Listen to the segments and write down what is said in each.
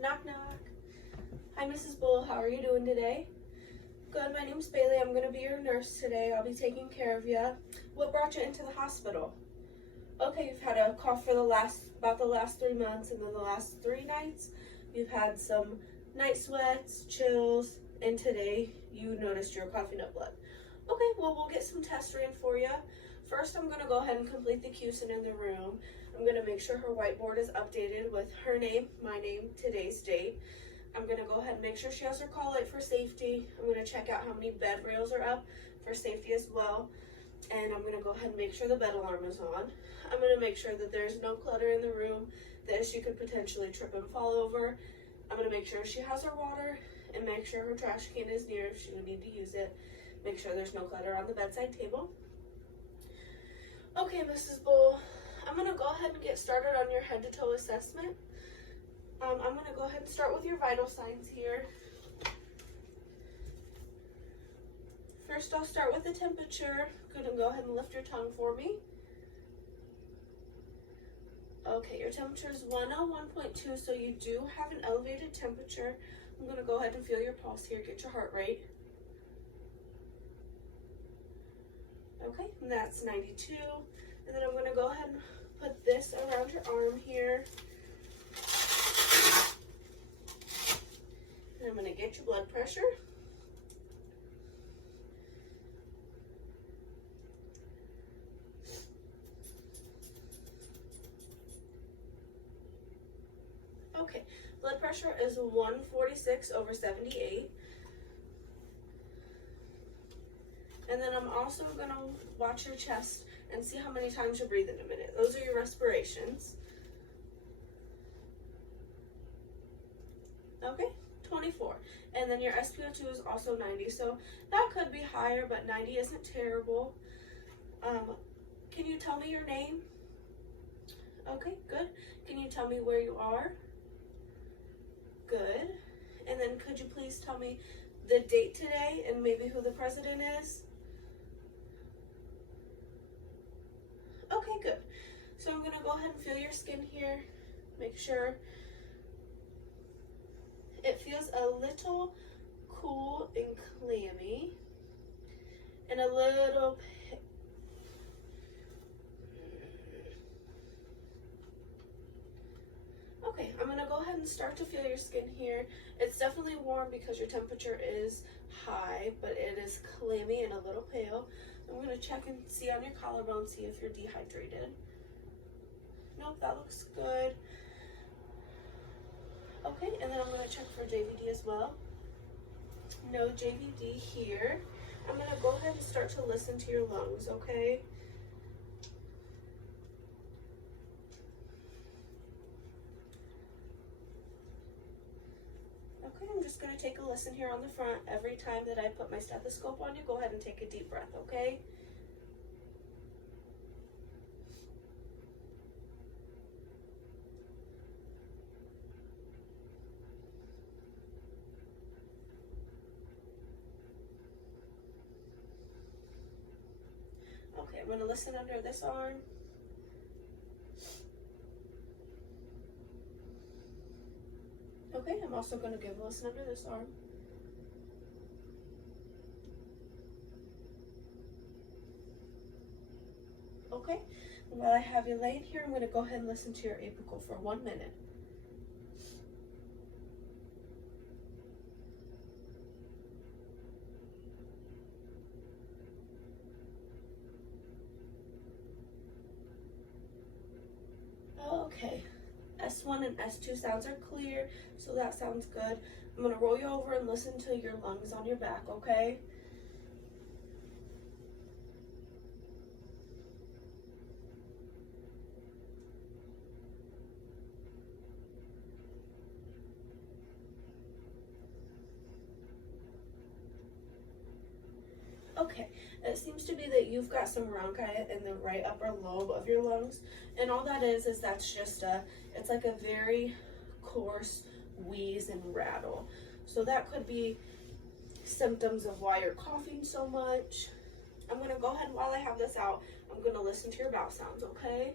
Knock, knock. Hi, Mrs. Bull. How are you doing today? Good. My name's Bailey. I'm going to be your nurse today. I'll be taking care of you. What brought you into the hospital? Okay, you've had a cough for about the last 3 months, and then the last 3 nights, you've had some night sweats, chills, and today you noticed you're coughing up blood. Okay, well, we'll get some tests ran for you. First, I'm going to go ahead and complete the QSIN in the room. I'm going to make sure her whiteboard is updated with her name, my name, today's date. I'm going to go ahead and make sure she has her call light for safety. I'm going to check out how many bed rails are up for safety as well. And I'm going to go ahead and make sure the bed alarm is on. I'm going to make sure that there's no clutter in the room that she could potentially trip and fall over. I'm going to make sure she has her water and make sure her trash can is near if she would need to use it. Make sure there's no clutter on the bedside table. Okay, Mrs. Bull, I'm going to go ahead and get started on your head to toe assessment. I'm going to go ahead and start with your vital signs here. First, I'll start with the temperature. Good, and go ahead and lift your tongue for me. Okay, your temperature is 101.2, so you do have an elevated temperature. I'm going to go ahead and feel your pulse here, get your heart rate. Okay, and that's 92. And then I'm going to go ahead and put this around your arm here. And I'm going to get your blood pressure. Okay, blood pressure is 146/78. And then I'm also going to watch your chest and see how many times you breathe in a minute. Those are your respirations. Okay, 24. And then your SpO2 is also 90. So that could be higher, but 90 isn't terrible. Can you tell me your name? Okay, good. Can you tell me where you are? Good. And then could you please tell me the date today and maybe who the president is? Okay, good. So I'm going to go ahead and feel your skin here. Make sure it feels a little cool and clammy and a little Okay, I'm going to go ahead and start to feel your skin here. It's definitely warm because your temperature is high, but it is clammy and a little pale. I'm going to check and see on your collarbone, see if you're dehydrated. Nope, that looks good. Okay, and then I'm going to check for JVD as well. No JVD here. I'm going to go ahead and start to listen to your lungs, okay? Okay, I'm just going to take a listen here on the front. Every time that I put my stethoscope on you, go ahead and take a deep breath, okay? Okay, I'm going to listen under this arm. Okay, I'm also going to give a listen under this arm. Okay, and while I have you laying here, I'm going to go ahead and listen to your apical for 1 minute. Okay, S1 and S2 sounds are clear, so that sounds good. I'm going to roll you over and listen to your lungs on your back, okay? Okay, it seems to be that you've got some bronchi in the right upper lobe of your lungs, and all that is that's just it's like a very coarse wheeze and rattle. So that could be symptoms of why you're coughing so much. I'm going to go ahead, while I have this out, I'm going to listen to your bowel sounds, okay?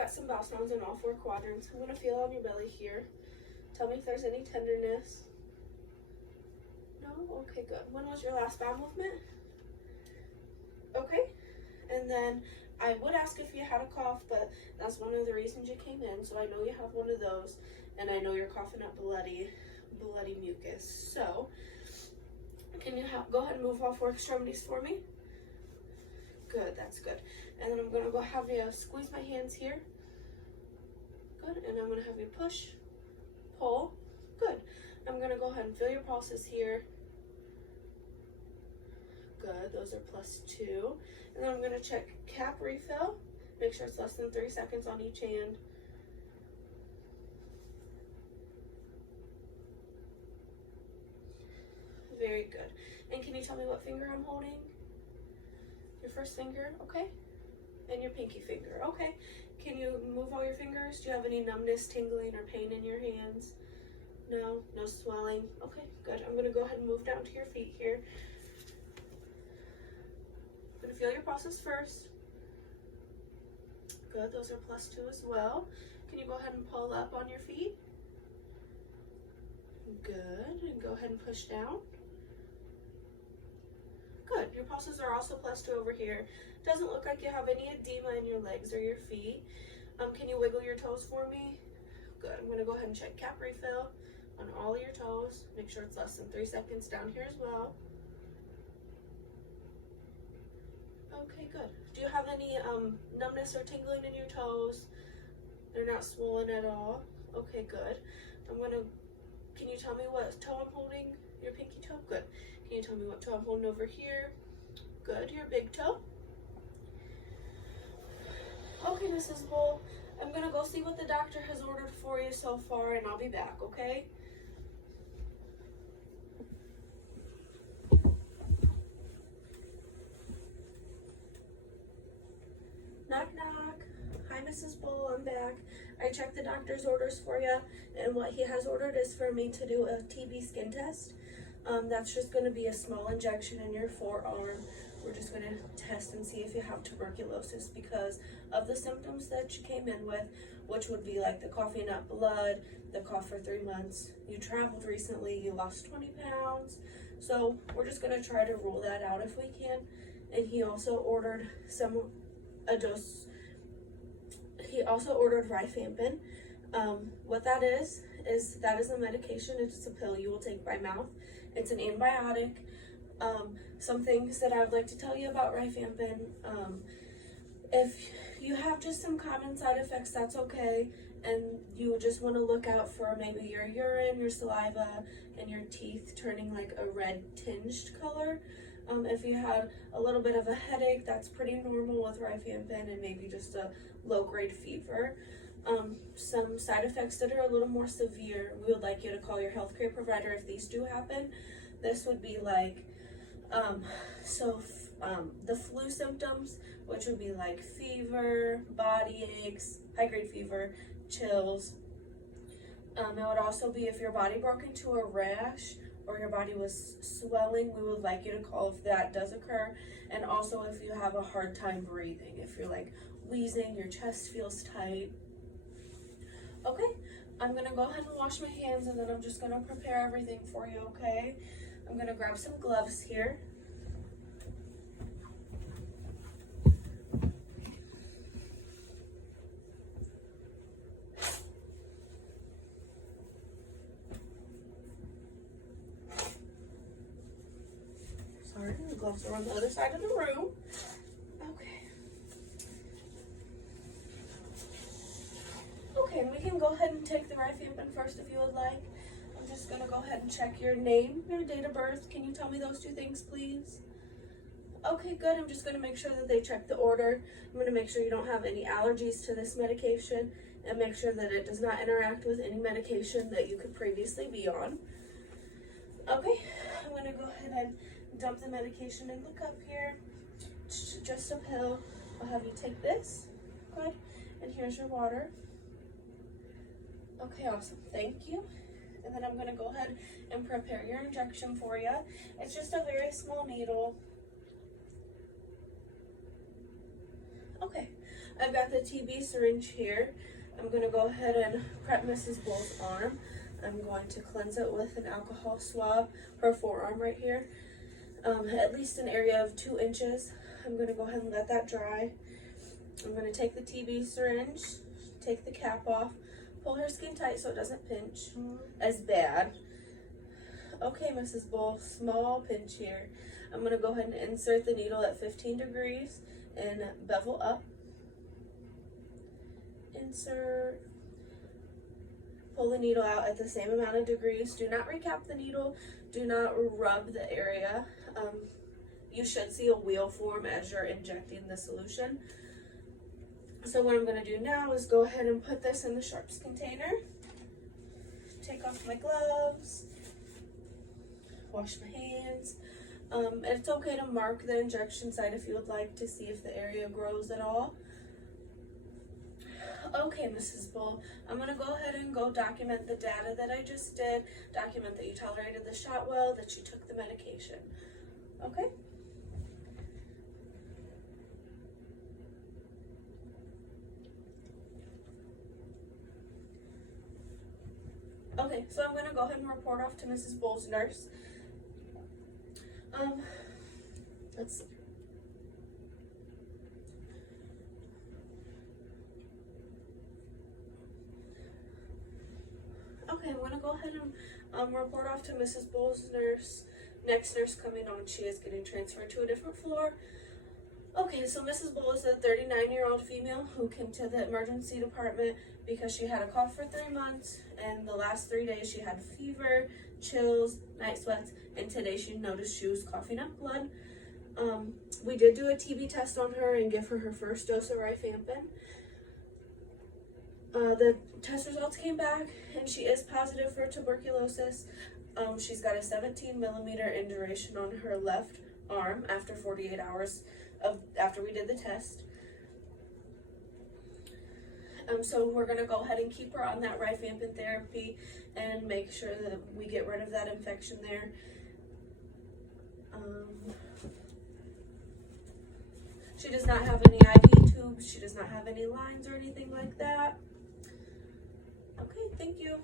got some bowel sounds in all 4 quadrants. I'm going to feel on your belly here. Tell me if there's any tenderness. No? Okay, good. When was your last bowel movement? Okay. And then I would ask if you had a cough, but that's one of the reasons you came in. So I know you have one of those, and I know you're coughing up bloody mucus. So can you go ahead and move all 4 extremities for me? Good, that's good. And then I'm going to go have you squeeze my hands here. Good, and I'm going to have you push, pull. Good. I'm going to go ahead and feel your pulses here. Good, those are +2. And then I'm going to check cap refill. Make sure it's less than 3 seconds on each hand. Very good. And can you tell me what finger I'm holding? Your first finger, okay? And your pinky finger, okay. Can you move all your fingers? Do you have any numbness, tingling, or pain in your hands? No? No swelling? Okay, good. I'm gonna go ahead and move down to your feet here. I'm gonna feel your pulses first. Good, those are +2 as well. Can you go ahead and pull up on your feet? Good, and go ahead and push down. Good, your pulses are also +2 over here. Doesn't look like you have any edema in your legs or your feet. Can you wiggle your toes for me? Good, I'm gonna go ahead and check cap refill on all of your toes. Make sure it's less than 3 seconds down here as well. Okay, good. Do you have any numbness or tingling in your toes? They're not swollen at all. Okay, good. Can you tell me what toe I'm holding? Your pinky toe? Good. Can you tell me what toe I'm holding over here? Good, your big toe. Okay, Mrs. Bull, I'm gonna go see what the doctor has ordered for you so far, and I'll be back, okay? Knock, knock. Hi, Mrs. Bull, I'm back. I checked the doctor's orders for you, and what he has ordered is for me to do a TB skin test. That's just going to be a small injection in your forearm. We're just going to test and see if you have tuberculosis because of the symptoms that you came in with, which would be like the coughing up blood, the cough for 3 months. You traveled recently, you lost 20 pounds. So we're just going to try to rule that out if we can. And he also ordered he also ordered rifampin. What that is that is a medication. It's a pill you will take by mouth. It's an antibiotic. Some things that I would like to tell you about rifampin. If you have just some common side effects, that's okay. And you just want to look out for maybe your urine, your saliva, and your teeth turning like a red tinged color. If you had a little bit of a headache, that's pretty normal with rifampin, and maybe just a low-grade fever. Some side effects that are a little more severe, we would like you to call your healthcare provider if these do happen. This would be like, the flu symptoms, which would be like fever, body aches, high-grade fever, chills. It would also be if your body broke into a rash or your body was swelling, we would like you to call if that does occur. And also if you have a hard time breathing, if you're like wheezing, your chest feels tight. Okay, I'm gonna go ahead and wash my hands, and then I'm just gonna prepare everything for you, okay? I'm gonna grab some gloves here. Sorry, the gloves are on the other side of the room. Okay. Okay, we can go ahead and take the rifampin first if you would like. I'm just gonna go ahead and check your name, your date of birth. Can you tell me those 2 things, please? Okay, good. I'm just gonna make sure that they check the order. I'm gonna make sure you don't have any allergies to this medication and make sure that it does not interact with any medication that you could previously be on. Okay, I'm gonna go ahead and dump the medication in the cup here. It's just a pill. I'll have you take this. Good. And here's your water. Okay, awesome. Thank you. And then I'm going to go ahead and prepare your injection for you. It's just a very small needle. Okay. I've got the TB syringe here. I'm going to go ahead and prep Mrs. Bull's arm. I'm going to cleanse it with an alcohol swab, her forearm right here, at least an area of 2 inches. I'm going to go ahead and let that dry. I'm going to take the TB syringe, take the cap off, pull her skin tight so it doesn't pinch as bad. Okay, Mrs. Bull, small pinch here. I'm going to go ahead and insert the needle at 15 degrees and bevel up. Insert. Pull the needle out at the same amount of degrees. Do not recap the needle. Do not rub the area. You should see a wheel form as you're injecting the solution. So what I'm going to do now is go ahead and put this in the sharps container. Take off my gloves. Wash my hands. It's okay to mark the injection site if you would like to see if the area grows at all. Okay, Mrs. Bull, I'm going to go ahead and go document the data that I just did, document that you tolerated the shot well, that you took the medication. Okay? Okay, so I'm going to go ahead and report off to Mrs. Bull's nurse. Let's see. Okay, I'm going to go ahead and report off to Mrs. Bull's nurse. Next nurse coming on, she is getting transferred to a different floor. Okay, so Mrs. Bull is a 39-year-old female who came to the emergency department because she had a cough for 3 months, and the last 3 days she had fever, chills, night sweats, and today she noticed she was coughing up blood. We did do a TB test on her and give her her first dose of rifampin. The test results came back and she is positive for tuberculosis. She's got a 17 millimeter induration on her left arm after 48 hours after we did the test. So we're going to go ahead and keep her on that rifampin therapy and make sure that we get rid of that infection there. She does not have any IV tubes. She does not have any lines or anything like that. Okay, thank you.